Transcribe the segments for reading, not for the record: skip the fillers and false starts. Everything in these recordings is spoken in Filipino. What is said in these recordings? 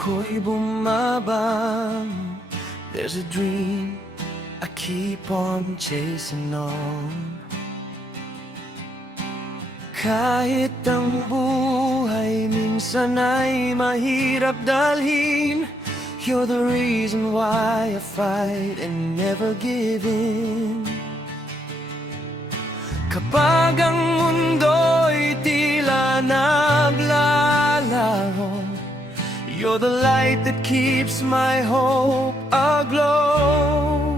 ako'y bumabang. There's a dream I keep on chasing on. Kahit ang buhay minsan ay mahirap dalhin, you're the reason why I fight and never give in. Kapag ang mundo'y tila naglalaho, you're the light that keeps my hope aglow.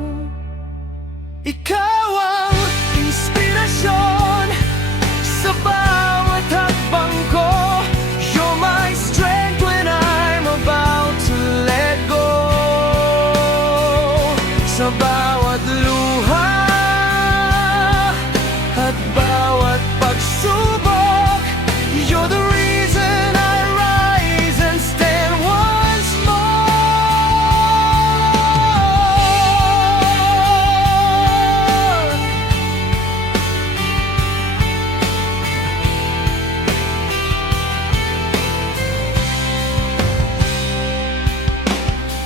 Ikaw ang inspirasyon sa bawat hakbang ko. You're my strength when I'm about to let go. Sa bawat luha at bawat pagsubok, you're the reason I rise and stand once more.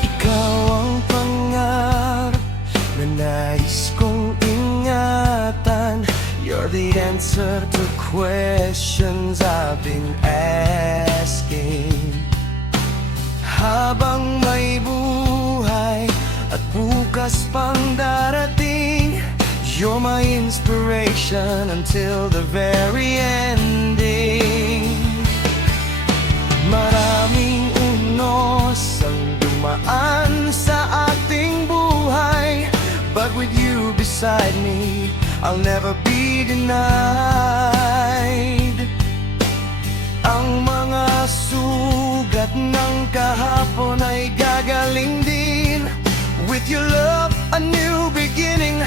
Ikaw ang pangarap na nais kong ingatan. You're the answer to questions I've been asking. Habang may buhay at bukas pang darating, you're my inspiration until the very ending. Maraming unos ang dumaan sa ating buhay, but with you beside me, I'll never be denied. Ang mga sugat ng kahapon ay gagaling din. With your love, a new beginning